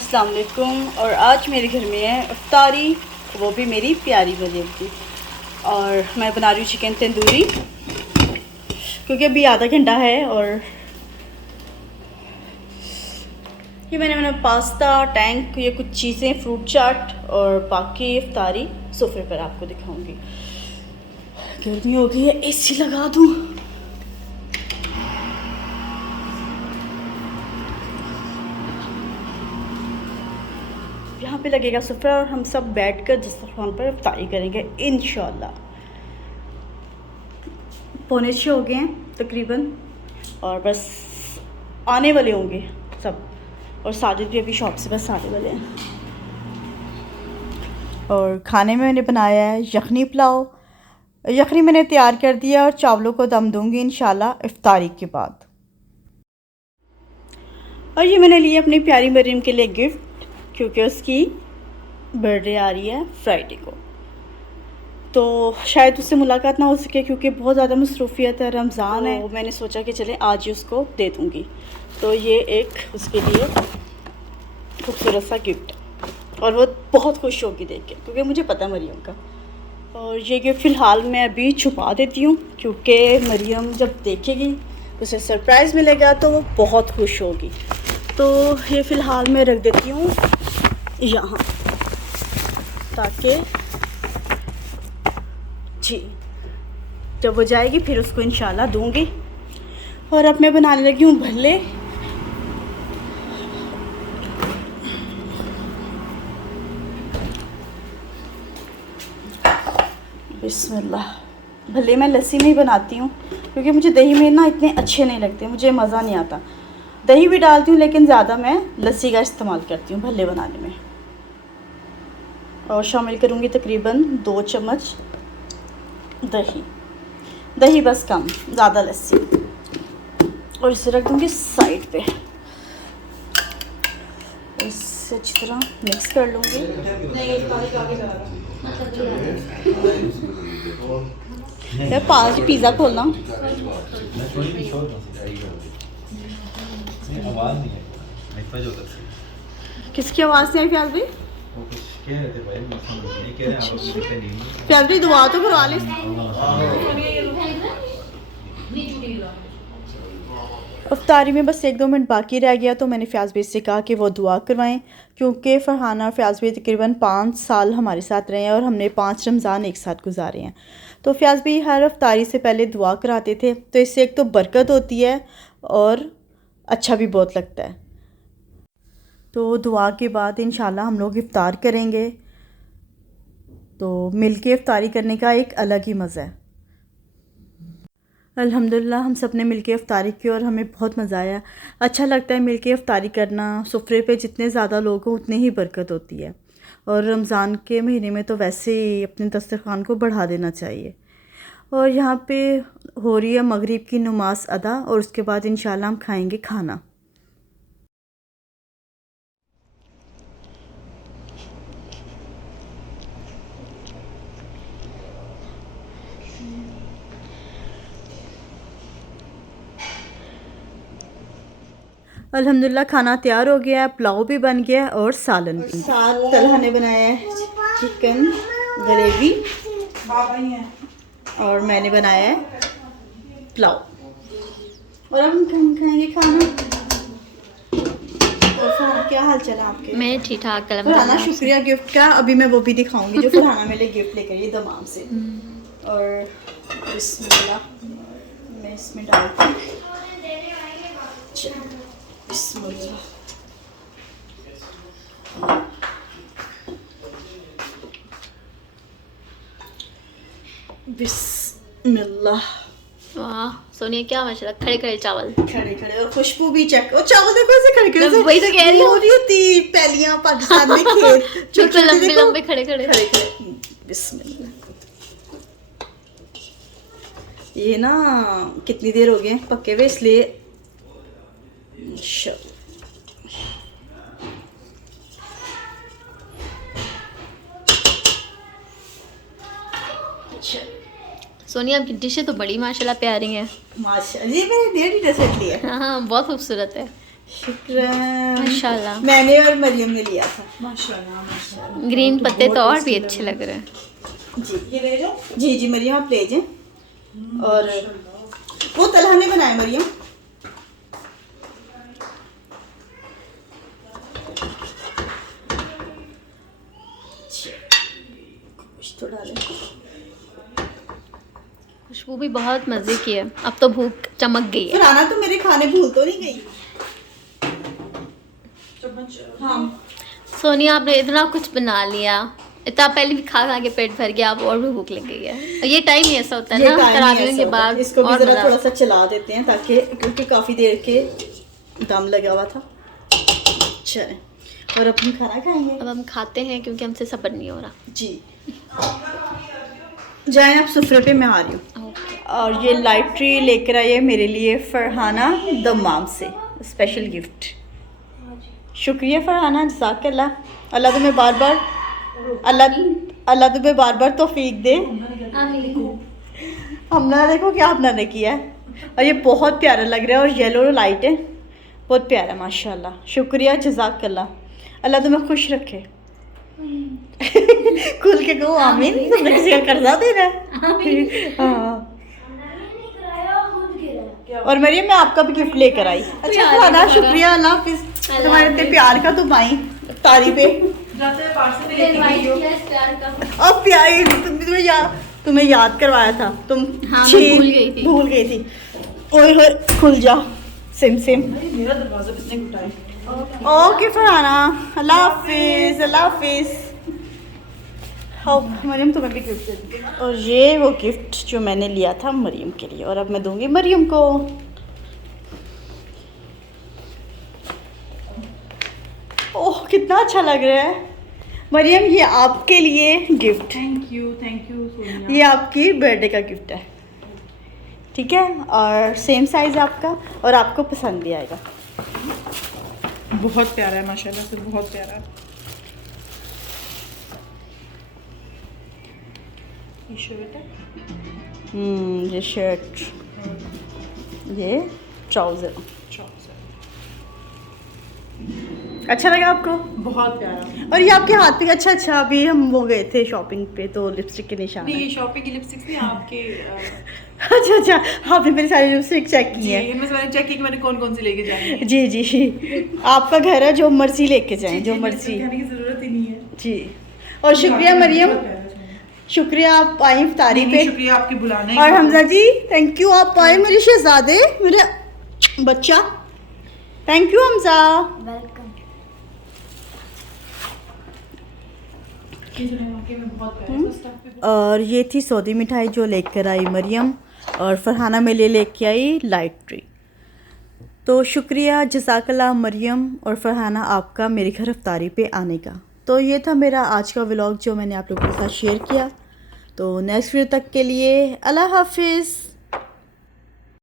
अस्सलाम वालेकुम। और आज मेरे घर में है इफ्तारी, वो भी मेरी प्यारी मरियम की। और मैं बना रही हूँ चिकन तंदूरी, क्योंकि अभी आधा घंटा है। और ये मैंने पास्ता, टैंक, ये कुछ चीज़ें, फ्रूट चाट और बाकी इफ्तारी सोफे पर आपको दिखाऊंगी। गर्मी हो गई है, एसी लगा दूँ। यहाँ पे लगेगा सुफ्रा और हम सब बैठकर दस्तरखान पर इफ्तारी करेंगे इंशाल्लाह। 6:45 हो गए हैं तकरीबन, और बस आने वाले होंगे सब। और साजिद भी अभी शॉप से बस आने वाले हैं। और खाने में मैंने बनाया है यखनी पुलाव। यखनी मैंने तैयार कर दिया और चावलों को दम दूंगी इंशाल्लाह इफ्तारी के बाद। और ये मैंने लिया अपनी प्यारी मरीम के लिए गिफ्ट, क्योंकि उसकी बर्थडे आ रही है फ्राइडे को। तो शायद उससे मुलाकात ना हो सके, क्योंकि बहुत ज़्यादा मसरूफियत है, रमज़ान है। तो मैंने सोचा कि चले आज ही उसको दे दूँगी। तो ये एक उसके लिए खूबसूरत सा गिफ्ट है, और वो बहुत खुश होगी देख के, क्योंकि मुझे पता है मरियम का। और ये गिफ्ट फ़िलहाल मैं अभी छुपा देती हूँ, क्योंकि मरियम जब देखेगी उसे सरप्राइज़ मिलेगा तो वो बहुत खुश होगी। तो ये फ़िलहाल मैं रख देती हूँ यहाँ, ताकि जी जब वो जाएगी फिर उसको इंशाल्लाह दूँगी। और अब मैं बनाने लगी हूँ भल्ले। बिस्मिल्लाह। भल्ले मैं लस्सी में ही बनाती हूँ, क्योंकि मुझे दही में ना इतने अच्छे नहीं लगते, मुझे मज़ा नहीं आता। दही भी डालती हूँ, लेकिन ज़्यादा मैं लस्सी का इस्तेमाल करती हूँ भल्ले बनाने में। और शामिल करूँगी तकरीबन 2 चम्मच दही बस कम, ज़्यादा लस्सी। और इसे रख दूँगी साइड पे। इसे अच्छी तरह मिक्स कर लूँगी। यार 5 पिज़्ज़ा खोलना। किसकी आवाज़ नहीं आई फ्याज भाई? फ्याज भाई दुआ तो करवा ले। इफ्तारी में बस 1-2 मिनट बाकी रह गया, तो मैंने फ्याज भाई से कहा कि वो दुआ करवाएं, क्योंकि फ़रहाना और फ्याज भाई तकरीबन 5 साल हमारे साथ रहे हैं और हमने 5 रमज़ान एक साथ गुजारे हैं। तो फ्याज भाई हर इफ्तारी से पहले दुआ कराते थे, तो इससे एक तो बरकत होती है और अच्छा भी बहुत लगता है। तो दुआ के बाद इंशाल्लाह हम लोग इफ्तार करेंगे। तो मिलके इफ्तारी करने का एक अलग ही मज़ा है। अल्हम्दुलिल्लाह हम सब ने मिलके इफ्तारी की और हमें बहुत मज़ा आया। अच्छा लगता है मिलके इफ्तारी करना। सुफ्रे पे जितने ज़्यादा लोग हों उतनी ही बरकत होती है। और रमज़ान के महीने में तो वैसे ही अपने दस्तरखान को बढ़ा देना चाहिए। और यहाँ पे हो रही है मगरिब की नमाज अदा, और उसके बाद इंशाल्लाह हम खाएंगे खाना। अल्हम्दुलिल्लाह खाना तैयार हो गया है, पुलाव भी बन गया है और सालन भी। साथ तलहा ने बनाया है चिकन ग्रेवी, और मैंने बनाया है पुलाव। और अब हम खाएंगे खाना। और फरहाना क्या हाल चल है आपके? मैं ठीक ठाक। फरहाना शुक्रिया गिफ्ट का, अभी मैं वो भी दिखाऊंगी जो फरहाना मेरे लिए गिफ्ट लेकर आई दमाम से। और बिस्मिल्लाह मैं इसमें डालती हूँ। बिस्मिल्लाह। बिस्मिल्लाह। वाह सोनिया क्या माशाल्लाह, खड़े खड़े चावल, खड़े खड़े, और खुशबू भी चेक। और चावल देखो ऐसे खड़े खड़े से, वही तो कह रही हूँ। होती पहलियां पाकिस्तान में खेत बिल्कुल लंबे लंबे खड़े खड़े खड़े खड़े। बिस्मिल्लाह। ये ना कितनी देर हो गई पक्के हुए, इसलिए सोनिया आपकी डिशें तो बड़ी माशाल्लाह प्यारी हैं। माशाल्लाह, ये मैंने 1.5 ड्रेस लिया है। हाँ बहुत खूबसूरत है। शुक्रान। माशाल्लाह। मैंने और मरियम ने लिया था। माशाल्लाह माशाल्लाह। ग्रीन पत्ते तो और भी अच्छे लग रहे हैं। जी ये ले जाओ। जी जी मरियम आप ले जाएं। और वो तलहा ने बनाया मरियम। कुछ तो डालें। खुशबू भी बहुत मज़े की है। अब तो भूख चमक गई है। फिर आना तो मेरे खाने भूल तो नहीं गई। हाँ सोनिया आपने इतना कुछ बना लिया, इतना पहले भी खा खा के पेट भर गया, अब और भी भूख लग गई है। और ये टाइम ही ऐसा होता है ये ना टाइम ही तरावियों ऐसा के होता है। बाद। इसको भी और जरा मज़ा थोड़ा सा चला देते हैं ताकि क्योंकि काफ़ी देर के दम लगा हुआ था। चलें और अपन खाना खाएंगे। अब हम खाते हैं क्योंकि हमसे सब्र नहीं हो रहा। जी जाएं आप सुफ्रे पे, मैं आ रही हूँ। ओके। और ये लाइट ट्री लेकर आई है मेरे लिए फरहाना दमाम से, स्पेशल गिफ्ट। शुक्रिया फरहाना, जज़ाकल्लाह। अल्लाह तुम्हें बार बार अल्लाह तुम्हें बार बार तौफीक दे। हमने देखो क्या आपने किया है। और ये बहुत प्यारा लग रहा है और येलो लाइट है, बहुत प्यारा माशाल्लाह। शुक्रिया जज़ाकल्लाह। अल्लाह तुम्हें खुश रखे। खुल के कहो आमीन। तुमने किसी का कर्जा देना है। हाँ। और मरियम मैं आपका भी गिफ्ट लेकर आई। अच्छा खाना, शुक्रिया, अल्लाह हाफिज़। तुम्हारे इतने प्यार का तुम आई तारीफे। जाते हैं पार्सल में लेके गई हो। अब प्यारी तुम्हें याद करवाया था तुम। हाँ, मैं भूल गई थी। ओए होए खुल जा सिम सिम। मेरा दरवाजा किसने घुटाया? ओके फरहाना, अल्लाह हाफिज़, अल्लाह हाफिज़। हाँ मरियम तुम्हें भी गिफ्ट दे दूँ। और ये वो गिफ्ट जो मैंने लिया था मरियम के लिए, और अब मैं दूंगी मरियम को। ओह कितना अच्छा लग रहा है मरियम, ये आपके लिए गिफ्ट। Thank you Sonia. ये आपकी बर्थडे का गिफ्ट है, ठीक है। और सेम साइज़ आपका, और आपको पसंद भी आएगा। बहुत प्यारा है माशाल्लाह से, बहुत प्यारा है। ये शर्ट है, ये शर्ट, ये ट्राउज़र। अच्छा लगा आपको? बहुत प्यारा। और ये आपके हाथ पे अच्छा अच्छा, अभी हम वो गए थे शॉपिंग पे तो लिपस्टिक के निशान नहीं है। ये शॉपिंग की लिपस्टिक्स नहीं आपके अच्छा अच्छा, आपने मेरी सारी लिपस्टिक चेक की जी है। इनमें से मैंने चेक की कि मैंने कौन कौन सी लेके जानी है। जी जी जी, आपका घर है, जो मर्जी लेके जाएं, जी, जो जी, मर्जी। कहने की जरूरत ही नहीं है। जी। और शुक्रिया मरियम, बहुत प्यारा है। शुक्रिया आप आई इफ्तारी पे। शुक्रिया आपके बुलाने और का। हमजा जी थैंक यू, आप आए मेरे शहजादे, मेरे बच्चा। Thank you Hamza. वेलकम। ये जो है वाकई में बहुत प्यारा है। स्टफ भी और ये थी सऊदी मिठाई जो लेकर आई मरियम, और फरहाना मेरे लिए लेके आई लाइट ट्री। तो शुक्रिया जज़ाकल्लाह मरियम और फरहाना आपका मेरे घर इफ्तारी पे आने का। तो ये था मेरा आज का व्लॉग जो मैंने आप लोगों के साथ शेयर किया। तो नेक्स्ट वीडियो तक के लिए अल्लाह हाफिज़।